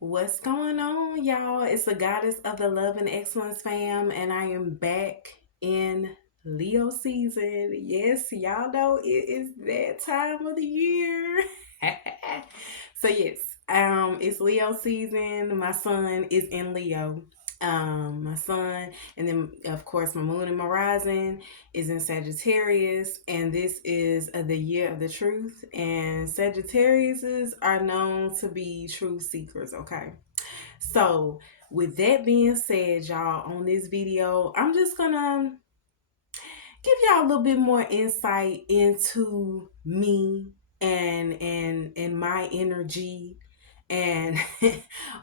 What's going on, y'all? It's the goddess of the love and excellence fam, and I am back in Leo season. Yes, y'all know it is that time of the year. It's Leo season. My sun is in Leo. My sun, and then of course my moon and my rising is in Sagittarius, and this is the year of the truth. And Sagittariuses are known to be truth seekers. Okay, so with that being said, y'all, on this video, I'm just gonna give y'all a little bit more insight into me and my energy and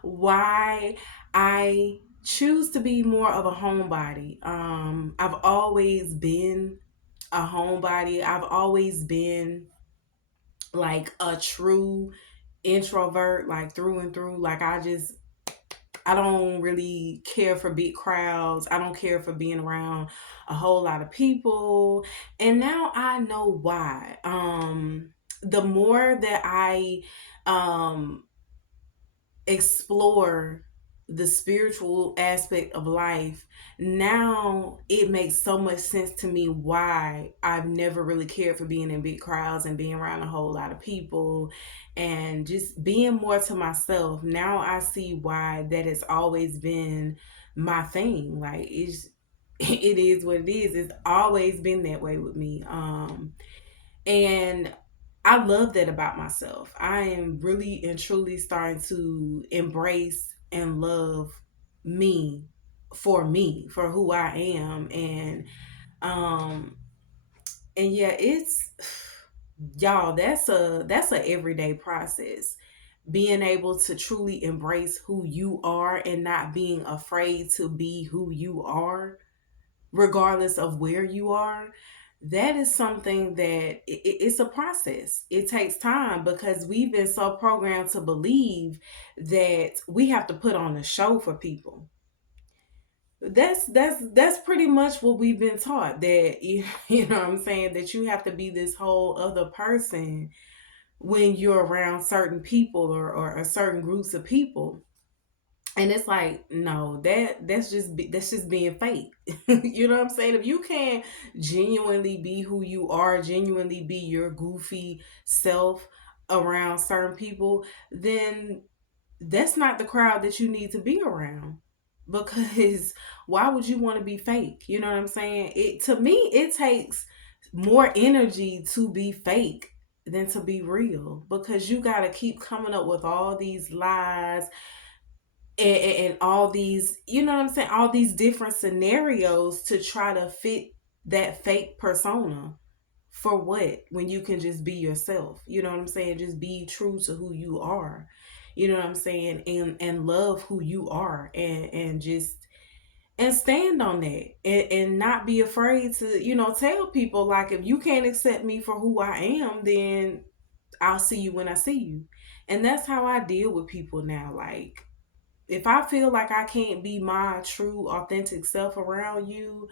why I choose to be more of a homebody. I've always been a homebody. I've always been like a true introvert, like through and through. I don't really care for big crowds. I don't care for being around a whole lot of people. And now I know why. The more that I um explore the spiritual aspect of life, now it makes so much sense to me why I've never really cared for being in big crowds and being around a whole lot of people and just being more to myself. Now I see why that has always been my thing. Like it is what it is. It's always been that way with me. And I love that about myself. I am really and truly starting to embrace and love me for who I am. Um and yeah, it's y'all, that's a everyday process. Being able to truly embrace who you are and not being afraid to be who you are regardless of where you are, that is something that it's a process. It takes time because we've been so programmed to believe that we have to put on a show for people. That's pretty much what we've been taught, that you know what I'm saying, that you have to be this whole other person when you're around certain people or certain groups of people. And it's like, no, that's just being fake. You know what I'm saying? If you can't genuinely be who you are, genuinely be your goofy self around certain people, then that's not the crowd that you need to be around. Because why would you want to be fake? You know what I'm saying? It, to me, it takes more energy to be fake than to be real, because you got to keep coming up with all these lies and all these, you know what I'm saying, all these different scenarios to try to fit that fake persona. For what, when you can just be yourself? You know what I'm saying? Just be true to who you are. You know what I'm saying? And love who you are, and just and stand on that, and not be afraid to, tell people, like, if you can't accept me for who I am, then I'll see you when I see you. And that's how I deal with people now. Like, if I feel like I can't be my true authentic self around you,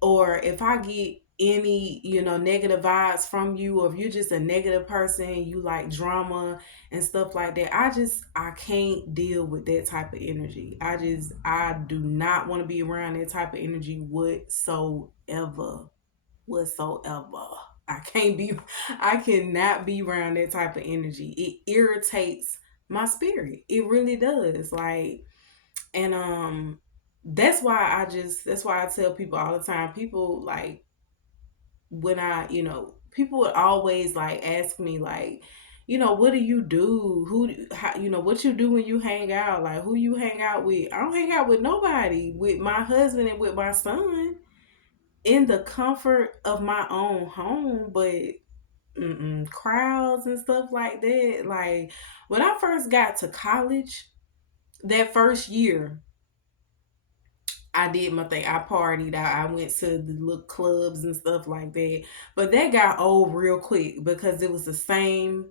or if I get any, negative vibes from you, or if you're just a negative person, you like drama and stuff like that, I can't deal with that type of energy. I do not want to be around that type of energy whatsoever. Whatsoever. I cannot be around that type of energy. It irritates my spirit. It really does. Like, and that's why I tell people all the time. People, like, when people would always like ask me, like, what do you do? How, what you do when you hang out? Like, who you hang out with? I don't hang out with nobody. With my husband and with my son, in the comfort of my own home. But crowds and stuff like that. Like, when I first got to college, that first year, I did my thing. I partied. I went to the little clubs and stuff like that. But that got old real quick because it was the same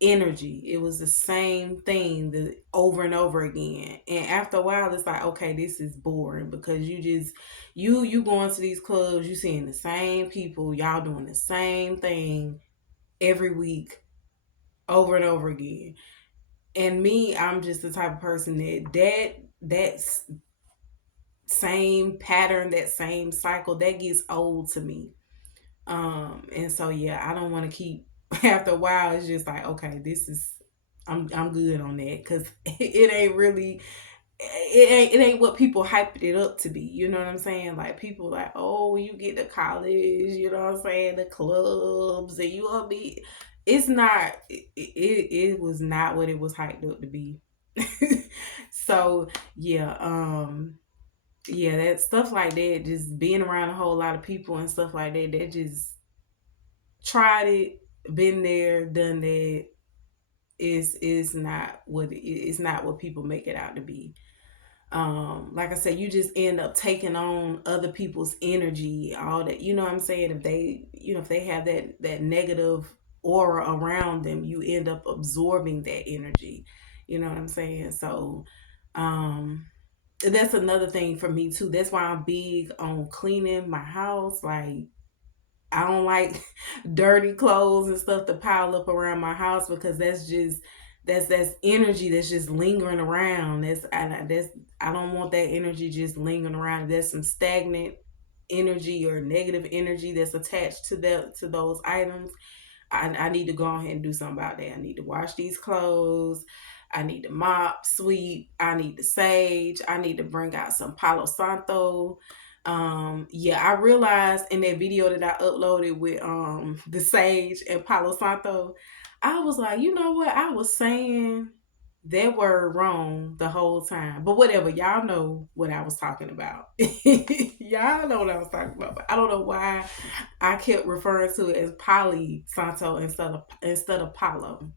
energy. It was the same thing over and over again. And after a while, it's like, okay, this is boring, because you going to these clubs, you seeing the same people, y'all doing the same thing every week, over and over again. And me, I'm just the type of person that same pattern, that same cycle, that gets old to me. And so yeah, I don't want to keep after a while it's just like, okay, this is I'm good on that cuz it ain't really it ain't what people hyped it up to be. You know what I'm saying? Like people like, oh, when you get to college, you know what I'm saying, the clubs and you gonna be. It's not. It was not what it was hyped up to be. So yeah, yeah, that stuff like that, just being around a whole lot of people and stuff like that, that just tried it, been there, done that. Is not what it's not what people make it out to be. Like I said, you just end up taking on other people's energy, all that, you know what I'm saying? If they, if they have that negative aura around them, you end up absorbing that energy. You know what I'm saying? So um that's another thing for me too. That's why I'm big on cleaning my house. Like I don't like dirty clothes and stuff to pile up around my house because that's energy that's just lingering around. I don't want that energy just lingering around. If there's some stagnant energy or negative energy that's attached to those items, I need to go ahead and do something about that. I need to wash these clothes. I need to mop, sweep. I need to sage. I need to bring out some Palo Santo. Yeah, I realized in that video that I uploaded with the sage and Palo Santo, I was like, you know what? I was saying that word wrong the whole time. But whatever, y'all know what I was talking about. Y'all know what I was talking about. But I don't know why I kept referring to it as Poly Santo instead of Palo.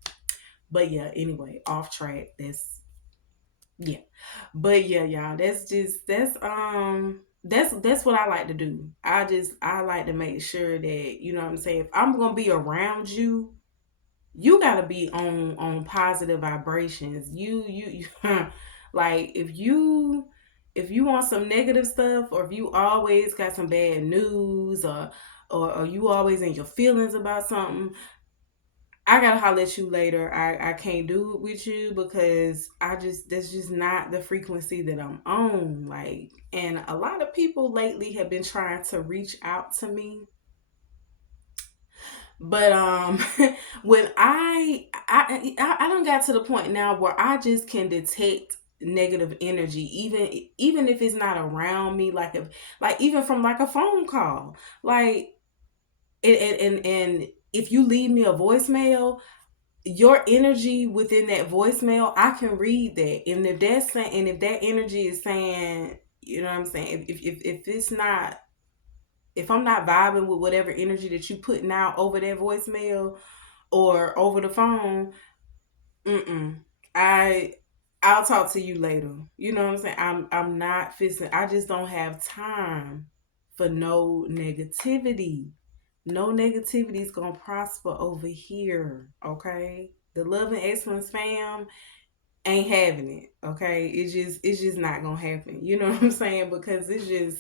But yeah, anyway, off track. Yeah. But yeah, y'all, that's what I like to do. I like to make sure that, you know what I'm saying, if I'm gonna be around you, you gotta be on positive vibrations. You like if you want some negative stuff, or if you always got some bad news, or you always in your feelings about something, I gotta holler at you later. I can't do it with you because that's just not the frequency that I'm on. Like, and a lot of people lately have been trying to reach out to me, but when I don't got to the point now where I just can detect negative energy, even if it's not around me, like if like even from like a phone call, like and if you leave me a voicemail, your energy within that voicemail, I can read that. And if that's saying, and if that energy is saying, you know what I'm saying, if it's not, if I'm not vibing with whatever energy that you putting out over that voicemail or over the phone, mm-mm. I I'll talk to you later. You know what I'm saying? I'm not fixing. I just don't have time for no negativity. No negativity is gonna prosper over here. Okay, the Love and Excellence fam ain't having it. Okay, it's just not gonna happen. You know what I'm saying? Because it's just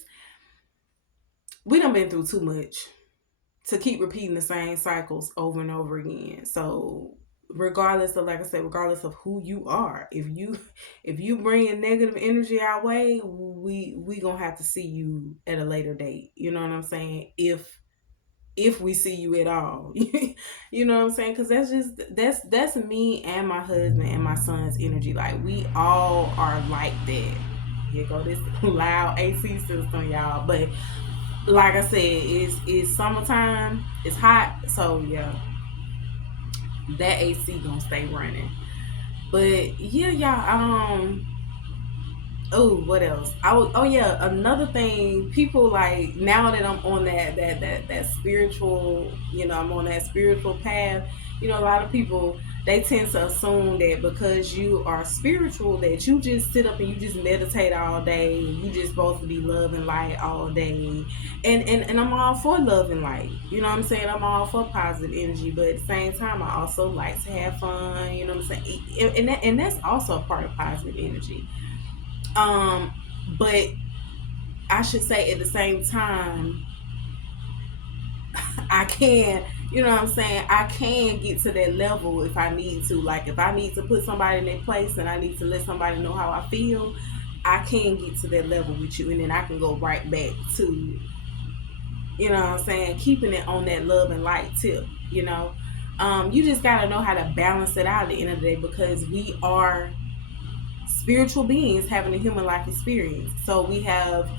we done been through too much to keep repeating the same cycles over and over again. So regardless of, like I said, regardless of who you are, if you bring a negative energy our way, we gonna have to see you at a later date. You know what I'm saying? If we see you at all. You know what I'm saying? Because that's me and my husband and my son's energy. Like we all are like that. Here go this loud AC system, y'all. But like I said, it's summertime. It's hot, so yeah, that AC gonna stay running. But yeah, y'all. Oh, what else? Oh yeah, another thing. People like now that I'm on that spiritual. I'm on that spiritual path. A lot of people, they tend to assume that because you are spiritual that you just sit up and you just meditate all day. You just supposed to be love and light all day. And I'm all for love and light. You know what I'm saying? I'm all for positive energy, but at the same time, I also like to have fun. You know what I'm saying? And that's also a part of positive energy. um, but I should say at the same time, I can, You know what I'm saying? I can get to that level if I need to. Like if I need to put somebody in their place and I need to let somebody know how I feel, I can get to that level with you, and then I can go right back to, you know what I'm saying, keeping it on that love and light tip, you know. You just gotta know how to balance it out at the end of the day, because we are spiritual beings having a human life experience. So we have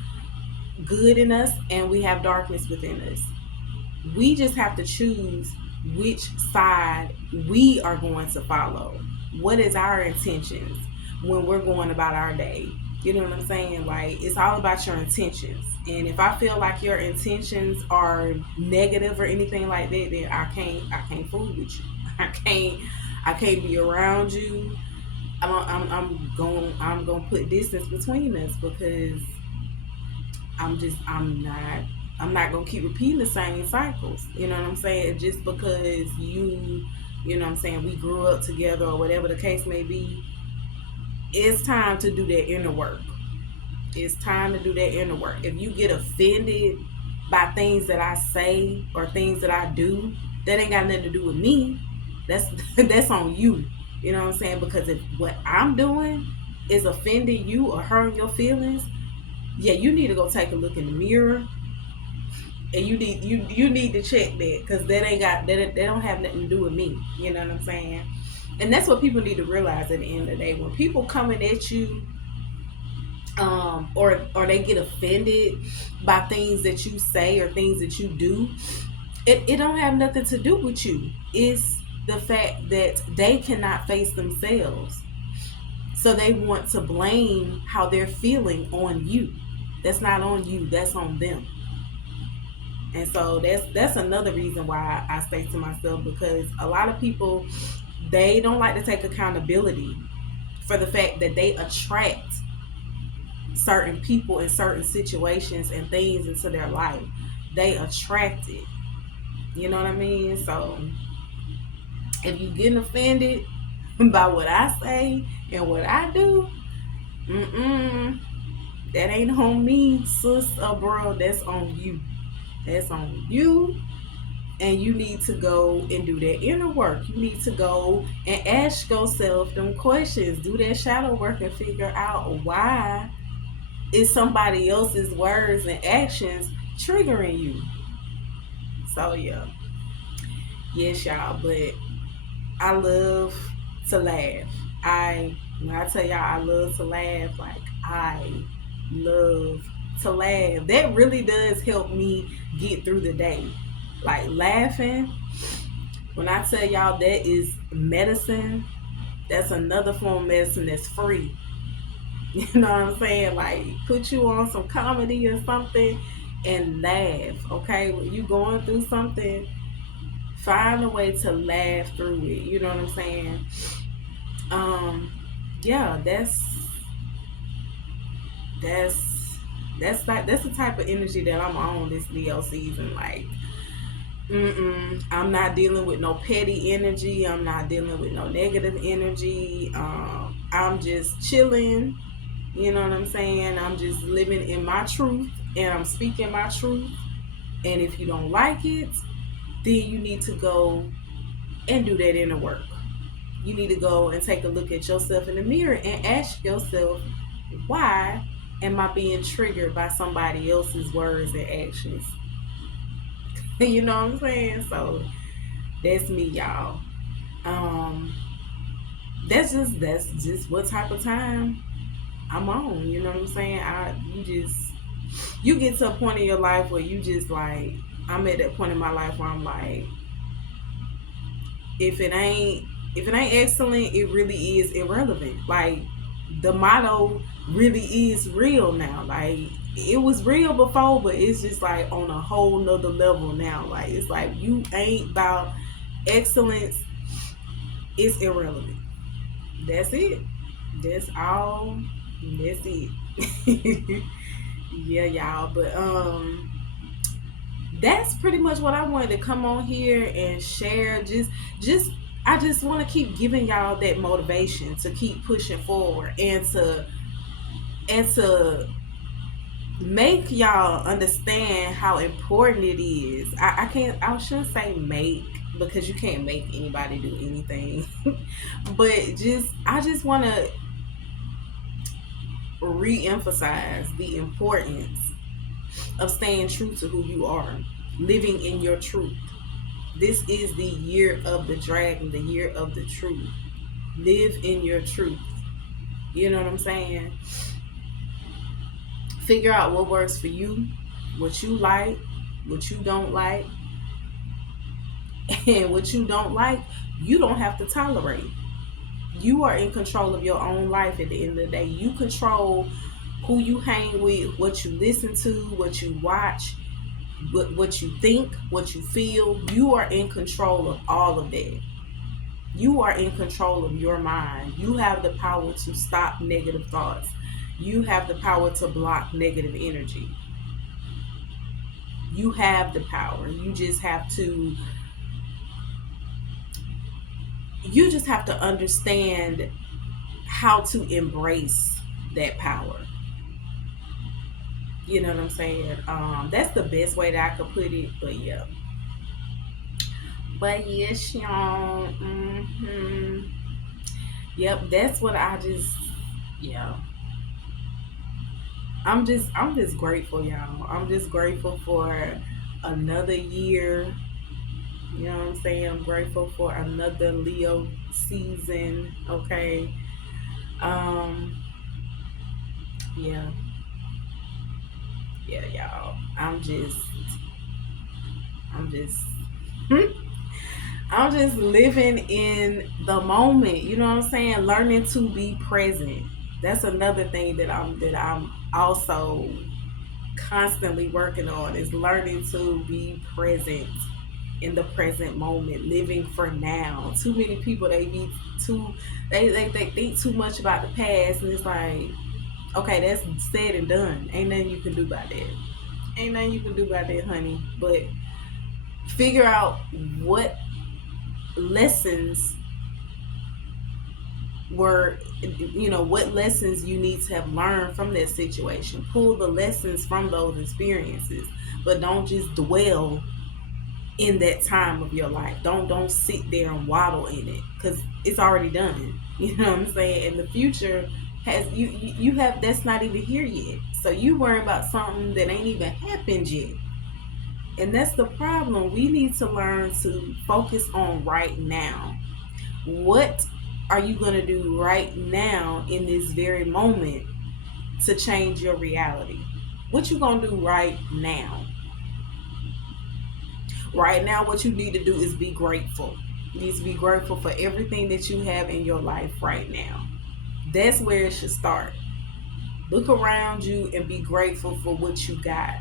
good in us and we have darkness within us. We just have to choose which side we are going to follow. What is our intentions when we're going about our day? You know what I'm saying? Like, it's all about your intentions. And if I feel like your intentions are negative or anything like that, then I can't fool with you. I can't be around you. I'm going to put distance between us, because I'm not gonna keep repeating the same cycles. You know what I'm saying? Just because you know what I'm saying, we grew up together or whatever the case may be, it's time to do that inner work. It's time to do that inner work. If you get offended by things that I say or things that I do, that ain't got nothing to do with me. That's that's on you. You know what I'm saying? Because if what I'm doing is offending you or hurting your feelings, yeah, you need to go take a look in the mirror, and you need to check that, because that don't have nothing to do with me. You know what I'm saying? And that's what people need to realize at the end of the day. When people coming at you, or they get offended by things that you say or things that you do, it don't have nothing to do with you. It's the fact that they cannot face themselves, so they want to blame how they're feeling on you. That's not on you, that's on them. And so that's another reason why I say to myself, because a lot of people, they don't like to take accountability for the fact that they attract certain people and certain situations and things into their life. They attract it. You know what I mean? So if you getting offended by what I say and what I do, that ain't on me, sis or bro. That's on you. That's on you. And you need to go and do that inner work. You need to go and ask yourself them questions. Do that shadow work and figure out why is somebody else's words and actions triggering you. So yeah. Yes, y'all. But I love to laugh. When I tell y'all I love to laugh, like I love to laugh. That really does help me get through the day. Like laughing, when I tell y'all that is medicine, that's another form of medicine that's free. You know what I'm saying? Like put you on some comedy or something and laugh. Okay, when you going through something, find a way to laugh through it. You know what I'm saying? Um, yeah, that's that's the type of energy that I'm on this Leo season. Like, I'm not dealing with no petty energy. I'm not dealing with no negative energy. I'm just chilling. You know what I'm saying? I'm just living in my truth and I'm speaking my truth. And if you don't like it, then you need to go and do that inner work. You need to go and take a look at yourself in the mirror and ask yourself, why am I being triggered by somebody else's words and actions? You know what I'm saying? So that's me, y'all. Um, that's just what type of time I'm on. You know what I'm saying? You get to a point in your life where you just like, I'm at that point in my life where I'm like, if it ain't excellent, it really is irrelevant. Like the motto really is real now. Like it was real before, but it's just like on a whole nother level now. Like it's like you ain't about excellence, it's irrelevant. That's it. That's all. That's it. Yeah, y'all. But that's pretty much what I wanted to come on here and share. Just I just want to keep giving y'all that motivation to keep pushing forward and to make y'all understand how important it is. I shouldn't say make, because you can't make anybody do anything. But I just want to re-emphasize the importance of staying true to who you are, living in your truth. This is the year of the dragon, the year of the truth. Live in your truth. You know what I'm saying? Figure out what works for you, what you like, what you don't like, and what you don't like, you don't have to tolerate. You are in control of your own life at the end of the day. You control who you hang with, what you listen to, what you watch, what you think, what you feel. You are in control of all of that. You are in control of your mind. You have the power to stop negative thoughts. You have the power to block negative energy. You have the power. You just have to understand how to embrace that power. You know what I'm saying? That's the best way that I could put it. But yeah. But yes, y'all. Yep, that's what I just, yeah. I'm just grateful, y'all. I'm just grateful for another year. You know what I'm saying? I'm grateful for another Leo season. Okay. Um, yeah, yeah, y'all. I'm just I'm just living in the moment. You know what I'm saying? Learning to be present. That's another thing that I'm also constantly working on, is learning to be present in the present moment, living for now. Too many people, they think too much about the past, and it's like, okay, that's said and done. Ain't nothing you can do about that. Ain't nothing you can do about that, honey. But figure out what lessons were, what lessons you need to have learned from that situation. Pull the lessons from those experiences, but don't just dwell in that time of your life. Don't sit there and waddle in it, because it's already done. You know what I'm saying? And the future has you have that's not even here yet. So you worry about something that ain't even happened yet. And that's the problem. We need to learn to focus on right now. What are you going to do right now in this very moment to change your reality? What you going to do right now? Right now, what you need to do is be grateful. You need to be grateful for everything that you have in your life right now. That's where it should start. Look around you and be grateful for what you got,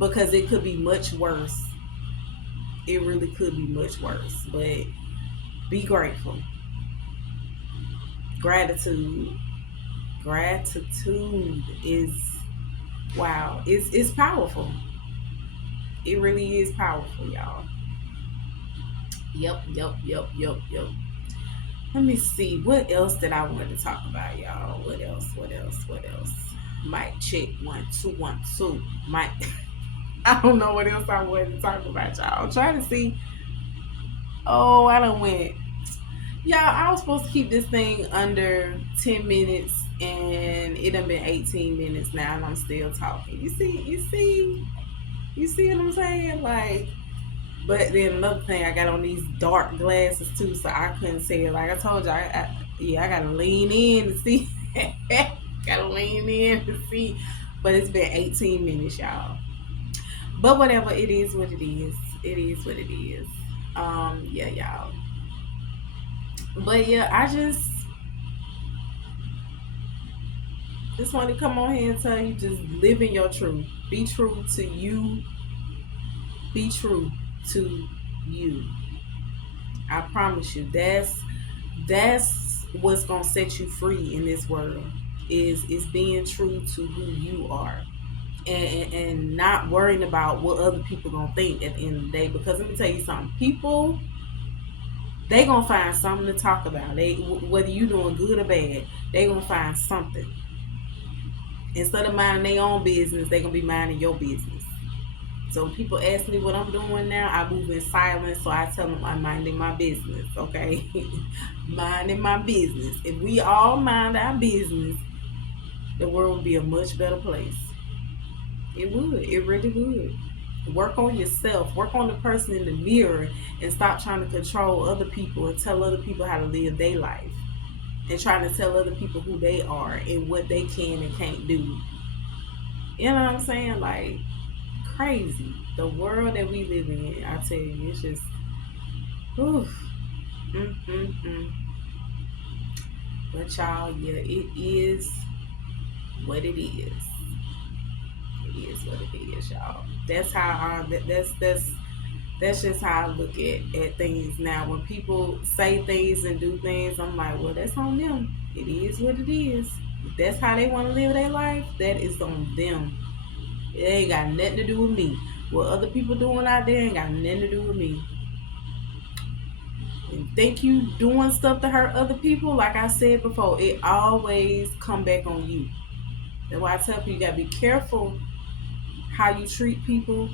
because it could be much worse. It really could be much worse. But be grateful. Gratitude. Gratitude is, wow. It's powerful. It really is powerful, y'all. Yep, yep, yep, yep, yep. Let me see. What else did I want to talk about, y'all? What else? What else? What else? Mic check 1 2 1 2. Mic. I don't know what else I wanted to talk about, y'all. I'm trying to see. Oh, I don't went. Y'all, I was supposed to keep this thing under 10 minutes, and it done been 18 minutes now, and I'm still talking. You see what I'm saying? Like, but then another thing, I got on these dark glasses too, so I couldn't see it. Like I told you, I gotta lean in to see. Gotta lean in to see. But it's been 18 minutes, y'all. But whatever, it is what it is. It is what it is. Yeah, y'all. But yeah, I just want to come on here and tell you, just live in your truth. Be true to you. Be true to you. I promise you, that's what's gonna set you free in this world. Is being true to who you are, and not worrying about what other people gonna think at the end of the day. Because let me tell you something, people, they gonna find something to talk about. Whether you doing good or bad, they gonna find something. Instead of minding their own business, they're gonna be minding your business. So when people ask me what I'm doing now, I move in silence. So I tell them I'm minding my business, okay? Minding my business. If we all mind our business, the world would be a much better place. It would. It really would. Work on yourself. Work on the person in the mirror and stop trying to control other people and tell other people how to live their life. And trying to tell other people who they are and what they can and can't do. You know what I'm saying? Like, crazy. The world that we live in, I tell you, it's just, oof. Mm. But y'all, yeah, it is what it is. It is what it is, y'all. That's how that's just how I look at things now. When people say things and do things, I'm like, well, that's on them. It is what it is. If that's how they want to live their life, that is on them. It ain't got nothing to do with me. What other people doing out there ain't got nothing to do with me. And think you doing stuff to hurt other people, like I said before, it always come back on you. That's why I tell people you gotta be careful how you treat people,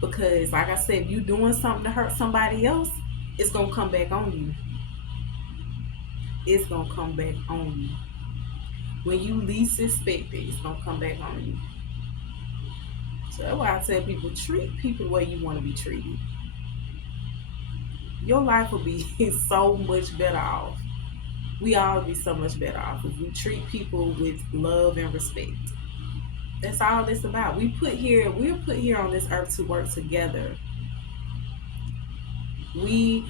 because like I said, if you doing something to hurt somebody else, it's gonna come back on you. It's gonna come back on you. When you least expect it, it's gonna come back on you. So that's why I tell people, treat people the way you want to be treated. Your life will be so much better off. We all be so much better off if we treat people with love and respect. That's all it's about. We're put here on this earth to work together. We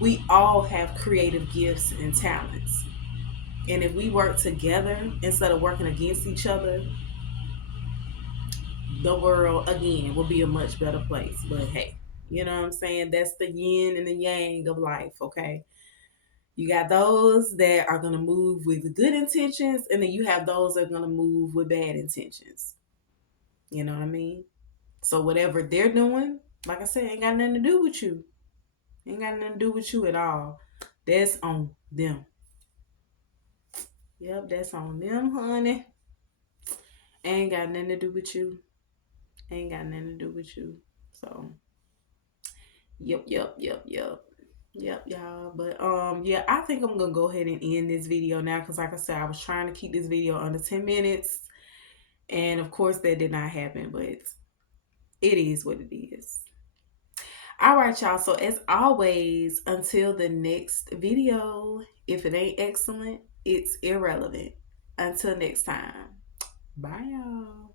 we all have creative gifts and talents. And if we work together instead of working against each other, the world again will be a much better place. But hey, you know what I'm saying? That's the yin and the yang of life, okay? You got those that are gonna move with good intentions, and then you have those that are gonna move with bad intentions. You know what I mean? So whatever they're doing, like I said, ain't got nothing to do with you. Ain't got nothing to do with you at all. That's on them. Yep, that's on them, honey. Ain't got nothing to do with you. Ain't got nothing to do with you. So, yep. Yep, y'all. But yeah, I think I'm gonna go ahead and end this video now because like I said, I was trying to keep this video under 10 minutes. And of course that did not happen, but it is what it is. All right, y'all. So as always, until the next video, if it ain't excellent, it's irrelevant. Until next time. Bye, y'all.